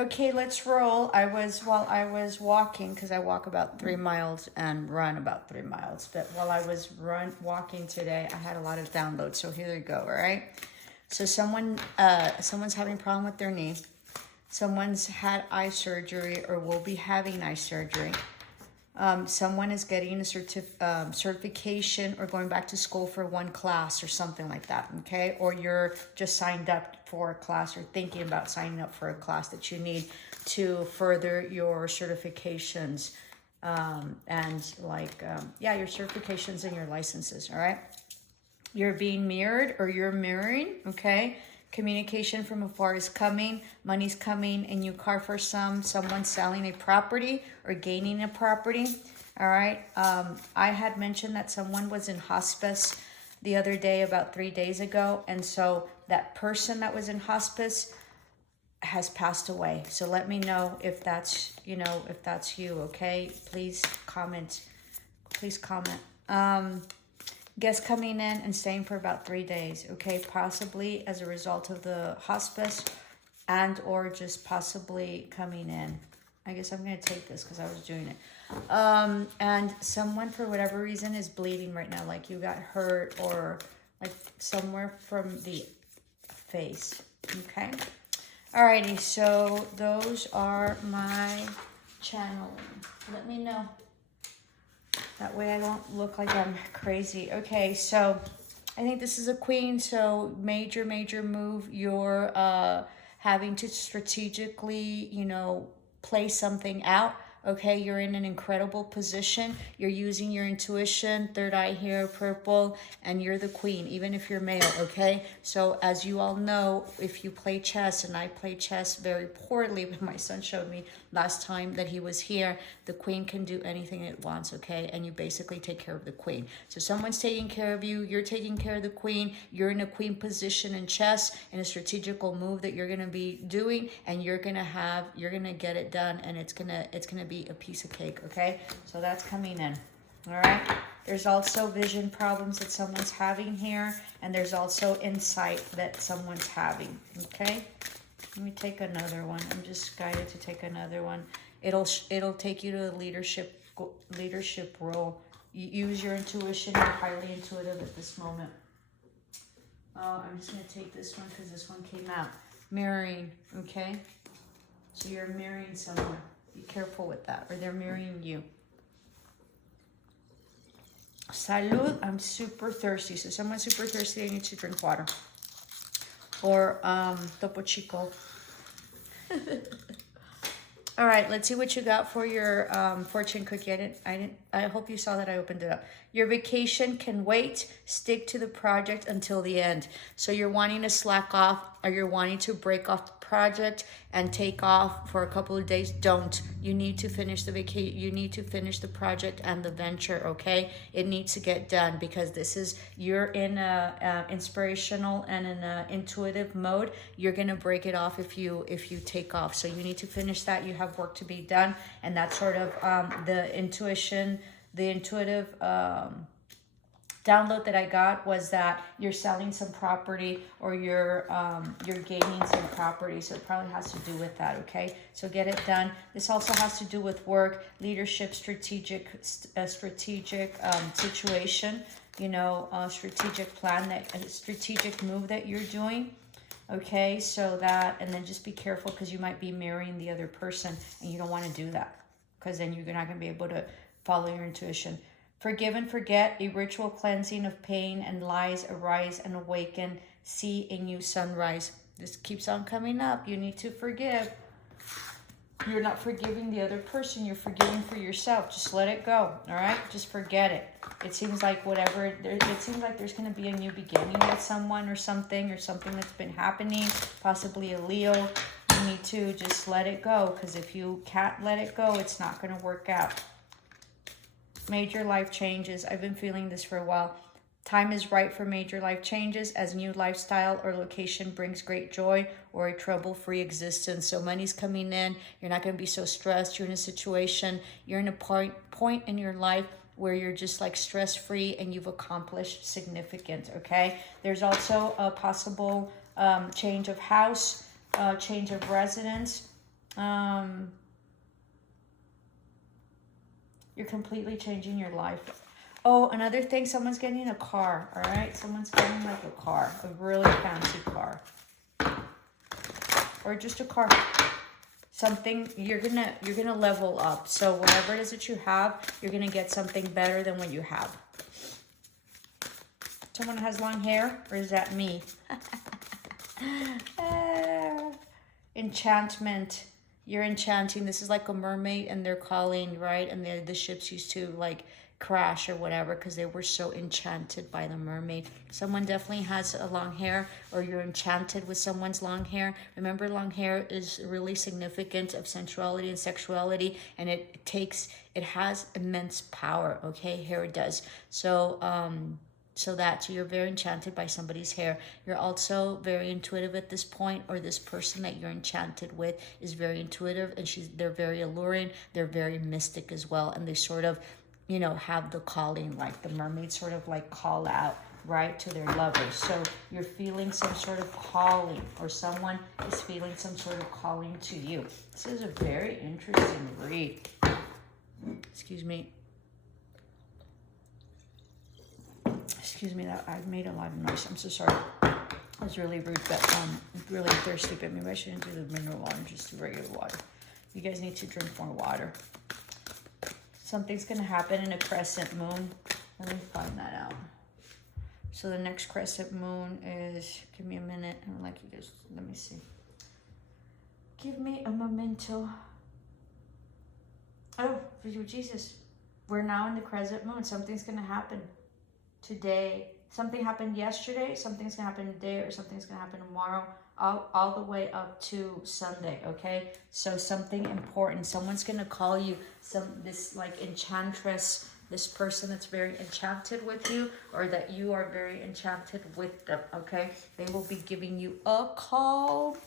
Okay, let's roll. While I was walking, because I walk about 3 miles and run about 3 miles. But while I was walking today, I had a lot of downloads. So here we go. All right. So someone's having a problem with their knee. Someone's had eye surgery or will be having eye surgery. Someone is getting a certification or going back to school for one class or something like that, okay? Or you're just signed up for a class or thinking about signing up for a class that you need to further your certifications your certifications and your licenses, all right? You're being mirrored or you're mirroring, okay? Communication from afar is coming, money's coming, a new car for someone selling a property or gaining a property. All right. I had mentioned that someone was in hospice the other day, about 3 days ago. And so that person that was in hospice has passed away. So let me know if that's, if that's you, okay? Please comment. Please comment. Guests coming in and staying for about 3 days, okay? Possibly as a result of the hospice and or just possibly coming in. I guess I'm going to take this because I was doing it. And someone, for whatever reason, is bleeding right now. Like you got hurt or like somewhere from the face, okay? Alrighty, so those are my channeling. Let me know. That way I don't look like I'm crazy. Okay, so I think this is a queen. So major move. You're having to strategically, play something out. Okay, you're in an incredible position. You're using your intuition, third eye here, purple, and you're the queen, even if you're male, okay? So as you all know, if you play chess, and I play chess very poorly, but my son showed me last time that he was here, the queen can do anything it wants, okay? And you basically take care of the queen. So someone's taking care of you, you're taking care of the queen, you're in a queen position in chess, in a strategical move that you're gonna be doing, and you're gonna get it done, and it's gonna be a piece of cake, okay? So that's coming in, all right? There's also vision problems that someone's having here, and there's also insight that someone's having, okay? Let me take another one. I'm just guided to take another one. It'll take you to a leadership role. You use your intuition. You're highly intuitive at this moment. I'm just going to take this one because this one came out. Mirroring, okay? So you're mirroring someone. Be careful with that, or they're mirroring you. Salud, I'm super thirsty. So someone's super thirsty, they need to drink water. Or Topo Chico. All right, let's see what you got for your fortune cookie. I hope you saw that I opened it up. Your vacation can wait. Stick to the project until the end. So you're wanting to slack off, or you're wanting to break off the project and take off for a couple of days. Don't. You need to finish the vacation. You need to finish the project and the venture, okay? It needs to get done because you're in a inspirational and in a intuitive mode. You're gonna break it off if you take off. So you need to finish that. You have work to be done, and that's sort of the intuitive download that I got was that you're selling some property or you're gaining some property. So it probably has to do with that, okay? So get it done. This also has to do with work, leadership, strategic situation, strategic plan, strategic move that you're doing. Okay, so and then just be careful because you might be marrying the other person and you don't want to do that because then you're not going to be able to follow your intuition. Forgive and forget, a ritual cleansing of pain and lies, arise and awaken, see a new sunrise. This keeps on coming up. You need to forgive. You're not forgiving the other person. You're forgiving for yourself. Just let it go, all right? Just forget it. It seems like it seems like there's going to be a new beginning with someone or something that's been happening, possibly a Leo. You need to just let it go because if you can't let it go, it's not going to work out. Major life changes. I've been feeling this for a while. Time is right for major life changes as new lifestyle or location brings great joy or a trouble-free existence. So money's coming in. You're not going to be so stressed. You're in a situation. You're in a point in your life where you're just like stress-free and you've accomplished significant, okay? There's also a possible change of house, change of residence. You're completely changing your life. Oh, another thing, someone's getting a car, all right? Someone's getting like a car, a really fancy car. Or just a car. Something, you're gonna level up. So whatever it is that you have, you're gonna get something better than what you have. Someone has long hair, or is that me? Enchantment. You're enchanting. This is like a mermaid and they're calling, right? And the ships used to like crash or whatever because they were so enchanted by the mermaid. Someone definitely has a long hair, or you're enchanted with someone's long hair. Remember, long hair is really significant of sensuality and sexuality, and it has immense power, okay? Hair does. So you're very enchanted by somebody's hair. You're also very intuitive at this point, or this person that you're enchanted with is very intuitive, and they're very alluring. They're very mystic as well, and they sort of, have the calling, like the mermaids sort of like call out, right, to their lovers. So you're feeling some sort of calling, or someone is feeling some sort of calling to you. This is a very interesting read. Excuse me, that I made a lot of noise. I'm so sorry. I was really rude, but I'm really thirsty, but maybe I shouldn't do the mineral water, just the regular water. You guys need to drink more water. Something's going to happen in a crescent moon. Let me find that out. So the next crescent moon is, give me a minute. I don't like you guys. Let me see. Give me a memento. Oh, Jesus. We're now in the crescent moon. Something's going to happen today. Something happened yesterday. Something's going to happen today, or something's going to happen tomorrow. All the way up to Sunday, okay? So something important. Someone's going to call you, this like enchantress, this person that's very enchanted with you, or that you are very enchanted with them, okay? They will be giving you a call.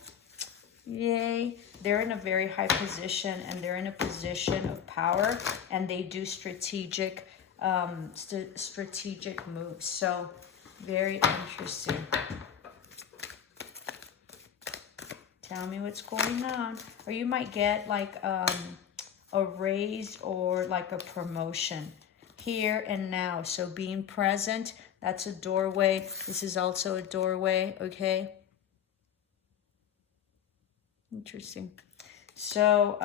Yay. They're in a very high position, and they're in a position of power, and they do strategic moves. So very interesting. Tell me what's going on. Or you might get like a raise or like a promotion here and now. So being present, that's a doorway. This is also a doorway, okay? Interesting. So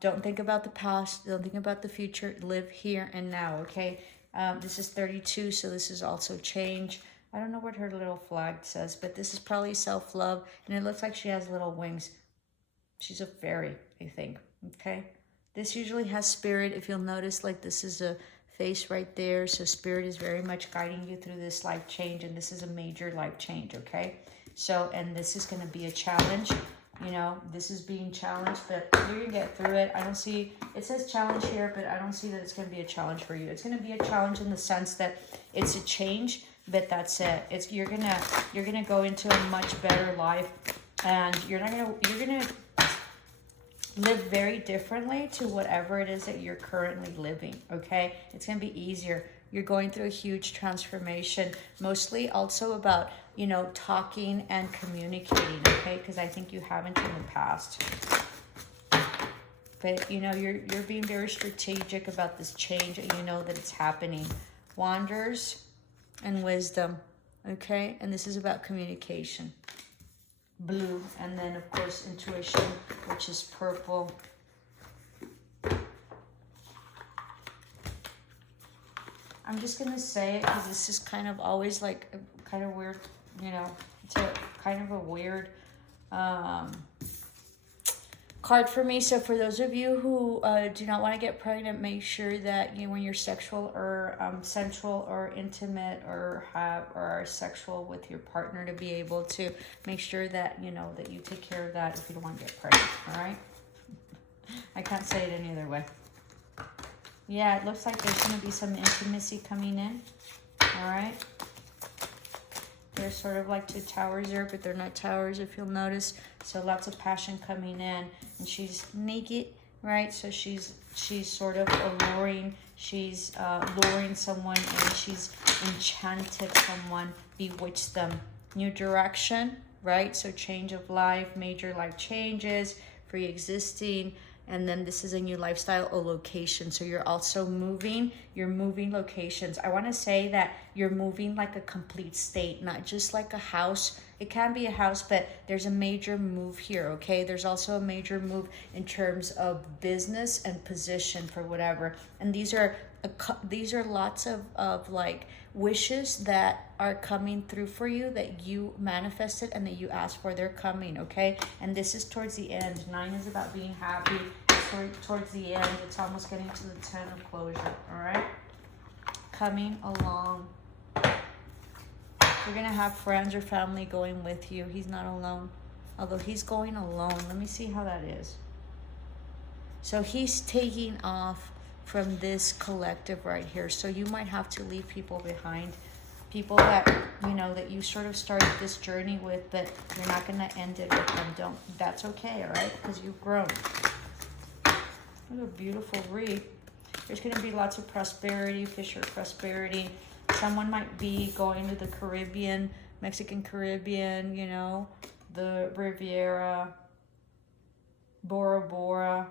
don't think about the past. Don't think about the future. Live here and now, okay? This is 32, so this is also change. I don't know what her little flag says, but this is probably self-love, and it looks like she has little wings. She's a fairy, I think, okay? This usually has spirit. If you'll notice, like this is a face right there, so spirit is very much guiding you through this life change, and this is a major life change, okay? So, and this is going to be a challenge. This is being challenged, but you're going to get through it. I don't see, it says challenge here, but I don't see that it's going to be a challenge for you. It's going to be a challenge in the sense that it's a change, but that's it. You're gonna go into a much better life, and you're gonna live very differently to whatever it is that you're currently living, okay? It's gonna be easier. You're going through a huge transformation, mostly also about, talking and communicating, okay? Because I think you haven't in the past. But, you're being very strategic about this change, and you know that it's happening. Wanders and wisdom, okay? And this is about communication. Blue, and then, of course, intuition, which is purple. I'm just going to say it because this is kind of always like kind of weird, it's a kind of a weird card for me. So for those of you who do not want to get pregnant, make sure that when you're sexual or sensual or intimate or are sexual with your partner, to be able to make sure that that you take care of that if you don't want to get pregnant. All right. I can't say it any other way. Yeah, it looks like there's going to be some intimacy coming in. All right. There's sort of like two towers there, but they're not towers if you'll notice. So lots of passion coming in, and she's naked, right? So she's sort of alluring. She's luring someone in. She's enchanted someone, bewitched them. New direction, right? So change of life, major life changes, pre-existing. And then this is a new lifestyle or location. So you're also moving, you're moving locations. I want to say that you're moving like a complete state, not just like a house. It can be a house, but there's a major move here, okay? There's also a major move in terms of business and position for whatever. And these are lots of like wishes that are coming through for you, that you manifested and that you asked for. They're coming, okay? And this is towards the end. 9 is about being happy. Towards the end, it's almost getting to the 10 of closure, all right? Coming along. You're gonna have friends or family going with you. He's not alone, although he's going alone. Let me see how that is. So he's taking off from this collective right here. So you might have to leave people behind, people that, you know, that you sort of started this journey with, but you're not going to end it with them. That's okay, all right? Because you've grown. What a beautiful read. There's going to be lots of prosperity, Fisher prosperity. Someone might be going to the Caribbean, Mexican Caribbean, you know, the Riviera, Bora Bora.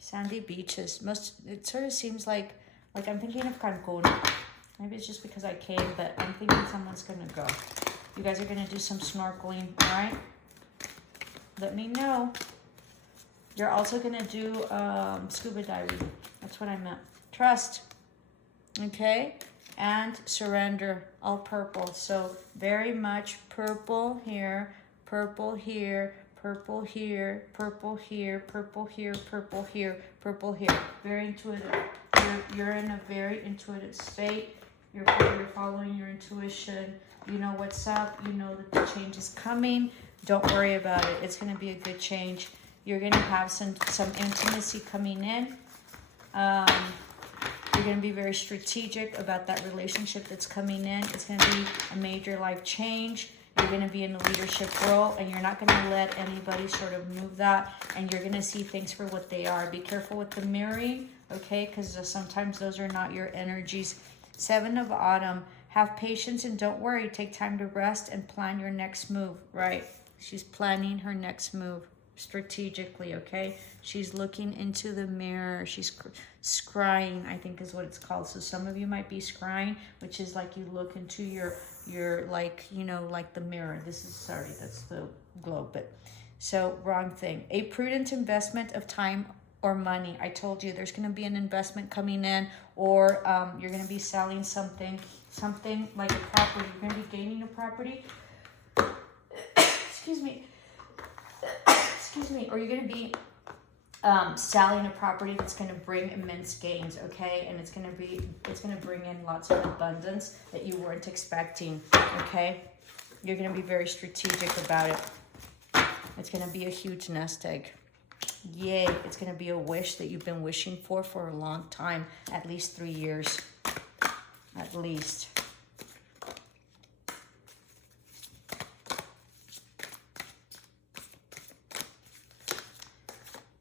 Sandy beaches. It sort of seems like I'm thinking of Cancun. Maybe it's just because I came, but I'm thinking someone's gonna go. You guys are gonna do some snorkeling, all right? Let me know. You're also gonna do scuba diving. That's what I meant. Trust, okay? And surrender, all purple. So very much purple here, purple here, purple here, purple here, purple here, purple here, purple here. Very intuitive. You're in a very intuitive state. You're following your intuition. You know what's up. You know that the change is coming. Don't worry about it. It's going to be a good change. You're going to have some intimacy coming in. You're going to be very strategic about that relationship that's coming in. It's going to be a major life change. You're going to be in a leadership role, and you're not going to let anybody sort of move that, and you're going to see things for what they are. Be careful with the mirroring, okay, because sometimes those are not your energies. 7 of Autumn. Have patience and don't worry. Take time to rest and plan your next move, right? She's planning her next move strategically, okay? She's looking into the mirror. She's scrying, I think is what it's called. So some of you might be scrying, which is like you look into your like, you know, like the mirror. That's the globe, but so wrong thing. A prudent investment of time or money. I told you there's going to be an investment coming in, or you're going to be selling something like a property. You're going to be gaining a property. Excuse me, or you're going to be selling a property that's going to bring immense gains, okay? And it's going to bring in lots of abundance that you weren't expecting, okay? You're going to be very strategic about it. It's going to be a huge nest egg. Yay, it's going to be a wish that you've been wishing for a long time, at least 3 years, at least.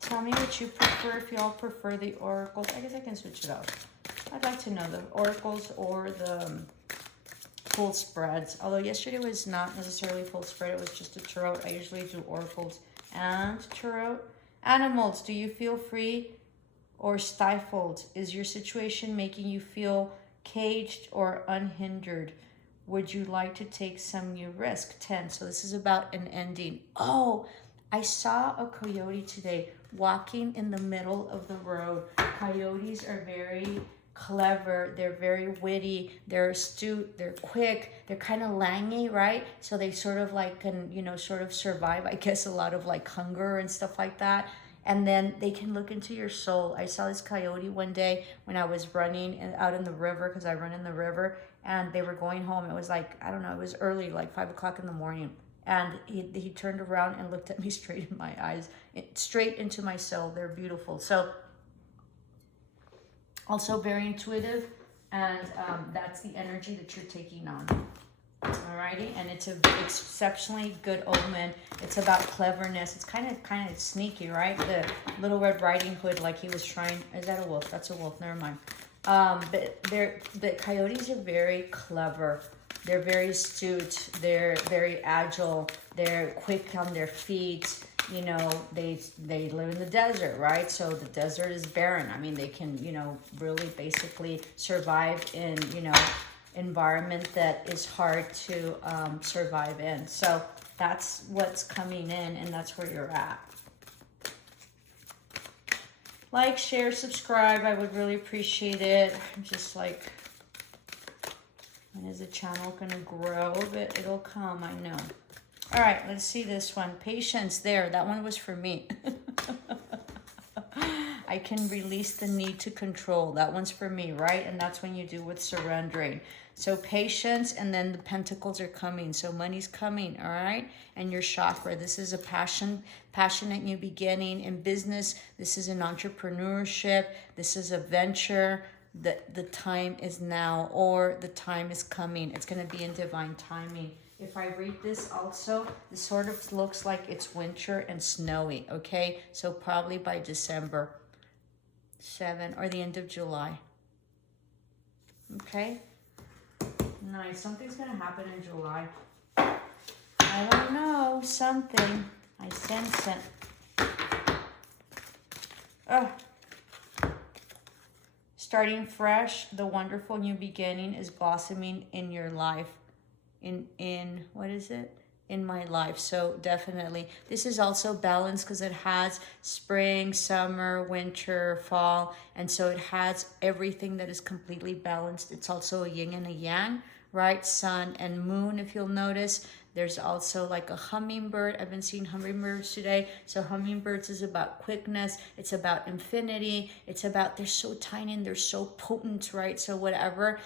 Tell me what you prefer, if y'all prefer the oracles. I guess I can switch it up. I'd like to know the oracles or the full spreads. Although yesterday was not necessarily full spread, it was just a tarot. I usually do oracles and tarot. Animals, do you feel free or stifled? Is your situation making you feel caged or unhindered? Would you like to take some new risk? 10. So this is about an ending. Oh, I saw a coyote today walking in the middle of the road. Coyotes are very clever. They're very witty. They're astute. They're quick. They're kind of langy, right? So they sort of like can, you know, sort of survive, I guess, a lot of like hunger and stuff like that. And then they can look into your soul. I saw this coyote one day when I was running out in the river, because I run in the river, and they were going home. It was like, I don't know, it was early, like 5 o'clock in the morning. And he turned around and looked at me straight in my eyes, straight into my soul. They're beautiful. So also very intuitive, and that's the energy that you're taking on. Alrighty, and it's an exceptionally good omen. It's about cleverness. It's kind of sneaky, right? The Little Red Riding Hood, like he was trying. Is that a wolf? That's a wolf. Never mind. But the coyotes are very clever, They're very astute. They're very agile. They're quick on their feet. You know, they live in the desert, right? So the desert is barren. I mean, they can, you know, really basically survive in, you know, environment that is hard to survive in. So that's what's coming in, and that's where you're at. Like, share, subscribe. I would really appreciate it. I'm just like, when is the channel going to grow? But it'll come, I know. All right, let's see this one. Patience, there. That one was for me. I can release the need to control. That one's for me, right? And that's when you do with surrendering. So patience, and then the pentacles are coming. So money's coming, all right? And your chakra. This is a passionate new beginning. In business, this is an entrepreneurship. This is a venture. The time is now, or the time is coming. It's going to be in divine timing. If I read this also, this sort of looks like it's winter and snowy, okay? So probably by December 7 or the end of July. Okay? Nice. Something's going to happen in July. I don't know. Something. I sense it. Oh. Starting fresh, the wonderful new beginning is blossoming in your life. In what is it? In my life. So definitely. This is also balanced because it has spring, summer, winter, fall. And so it has everything that is completely balanced. It's also a yin and a yang, right? Sun and moon, if you'll notice. There's also like a hummingbird. I've been seeing hummingbirds today. So hummingbirds is about quickness. It's about infinity. It's about, they're so tiny and they're so potent, right? So whatever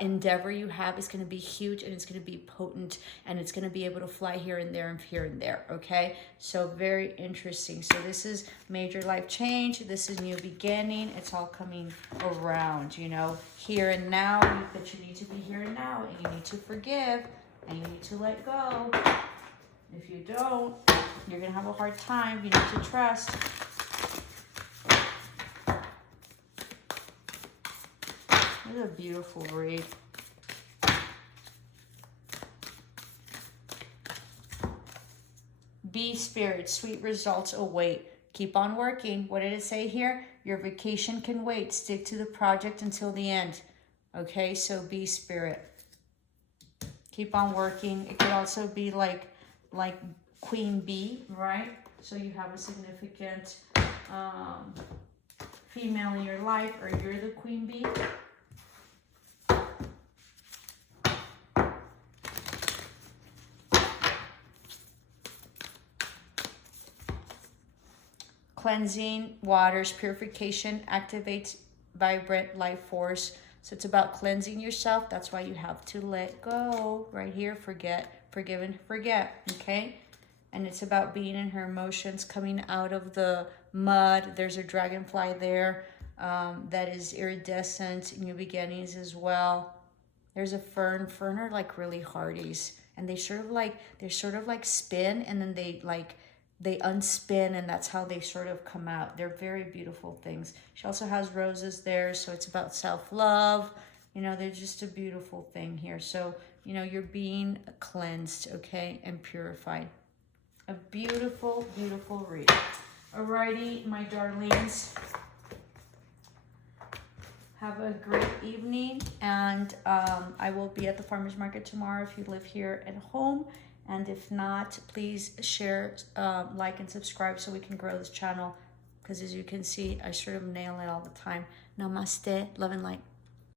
endeavor you have is going to be huge, and it's going to be potent, and it's going to be able to fly here and there and here and there, okay? So very interesting. So this is major life change. This is new beginning. It's all coming around, you know, here and now. But you need to be here and now, and you need to forgive. And you need to let go. If you don't, you're going to have a hard time. You need to trust. This is a beautiful read. Be spirit. Sweet results await. Keep on working. What did it say here? Your vacation can wait. Stick to the project until the end. Okay, so be spirit. Keep on working. It could also be like queen bee, right? So you have a significant female in your life, or you're the queen bee. Cleansing waters, purification, activates vibrant life force. So it's about cleansing yourself. That's why you have to let go. Right here, forget, forgive and forget, okay? And it's about being in her emotions, coming out of the mud. There's a dragonfly there that is iridescent, new beginnings as well. There's a fern. Fern are like really hardies, and they sort of like spin, and then they unspin, and that's how they sort of come out. They're very beautiful things. She also has roses there, so it's about self-love. You know, they're just a beautiful thing here. So, you know, you're being cleansed, okay, and purified. A beautiful, beautiful read. Alrighty, my darlings. Have a great evening, and I will be at the farmer's market tomorrow if you live here at home. And if not, please share, like, and subscribe so we can grow this channel. Because as you can see, I sort of nail it all the time. Namaste, love and light.